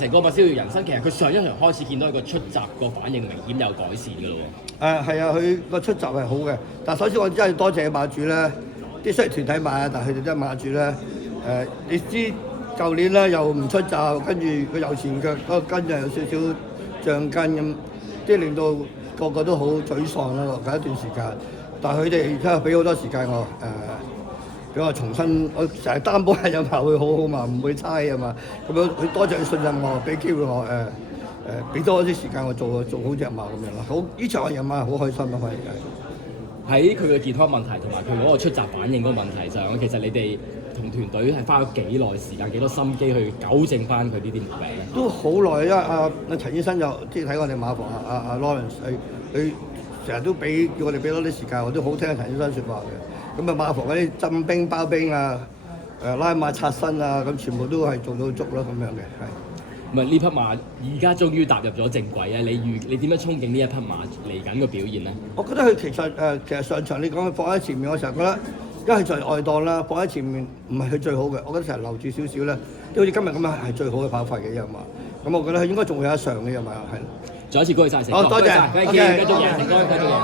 成個麥蕭人生其實佢上一場開始見到一個出閘個反應明顯有改善㗎咯喎。係啊，佢個出閘係好嘅。但首先我真係多謝馬主咧，啲雖然團體買啊，但係佢哋真係馬主咧。你知舊年咧又唔出閘，跟住個右前腳嗰個筋又有少少脹筋咁，即係令到個個都好沮喪啦。隔一段時間，但係佢哋而家俾好多時間我俾我重新，我成日擔保係有馬會好好嘛，唔會差啊嘛。咁樣佢多謝佢信任我，俾機會我俾多啲時間我做好隻馬咁樣咯。好呢場嘅人馬好開心啊！反而係喺佢嘅健康問題同埋佢嗰個出閘反應嗰個問題上，其實你哋同團隊係花咗幾耐時間、幾多心機去糾正翻佢呢啲毛病咧？都好耐，因為阿陳醫生就即係睇我哋馬房阿 Lawrence，佢成日都叫我哋俾多啲時間，我都好聽陳醫生説話嘅。咁啊馬房嗰啲浸冰包冰啊，拉馬擦身啊，咁全部都係做到足咯咁樣嘅，係。唔係呢匹馬而家終於踏入咗正軌啊！你點樣憧憬呢一匹馬嚟緊個表現咧？我覺得佢其實上場你講佢放喺前面，我成日覺得一係就係外檔啦，放喺前面唔係佢最好嘅，我覺得成日留住少少咧，好似今日咁樣係最好嘅跑法嘅一樣馬。咁我覺得佢應該仲會有一上嘅一樣馬，係。再一次恭喜晒成好多謝，繼續贏，成功，繼續贏。